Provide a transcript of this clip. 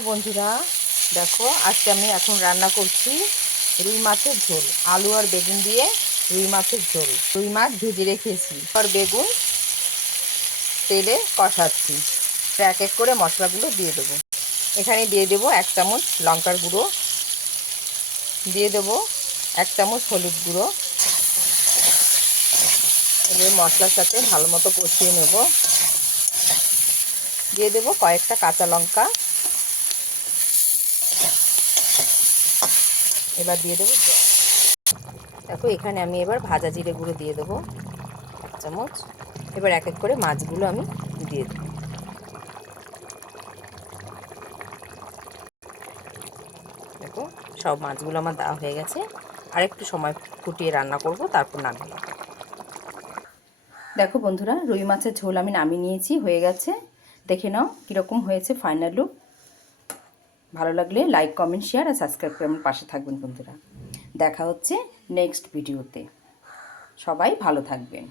Hello বন্ধুরা, দেখো আজকে আমি এখন রান্না করছি রুই মাছের ঝোল। আলু আর বেগুন দিয়ে রুই মাছের ঝোল। রুই মাছ ভেজে রেখেছি আর বেগুন তেলে কষাচ্ছি। এক এক করে মশলাগুলো দিয়ে দেবো। এখানে দিয়ে দেবো 1 চামচ লঙ্কার গুঁড়ো, দিয়ে দেবো 1 চামচ হলুদ গুঁড়ো। এবার মশলার সাথে ভালো মতো কষিয়ে নেব। দিয়ে দেবো কয়েকটা কাঁচা লঙ্কা। এবার দিয়ে দেবো জল। দেখো এখানে আমি এবার ভাজা জিরে গুঁড়ো দিয়ে দেবো 1 চামচ। এবার এক এক করে মাছগুলো আমি দিয়ে দেবো। দেখো সব মাছগুলো আমার দেওয়া হয়ে গেছে। আর একটু সময় ফুটিয়ে রান্না করব, তারপর নামিয়ে। দেখো বন্ধুরা, রুই মাছের ঝোল আমি নামিয়ে নিয়েছি, হয়ে গেছে। দেখে নাও কীরকম হয়েছে ফাইনাল লুক। ভালো লাগলে লাইক, কমেন্ট, শেয়ার আর সাবস্ক্রাইব করে আমার পাশে থাকবেন বন্ধুরা। দেখা হচ্ছে নেক্সট ভিডিওতে। সবাই ভালো থাকবেন।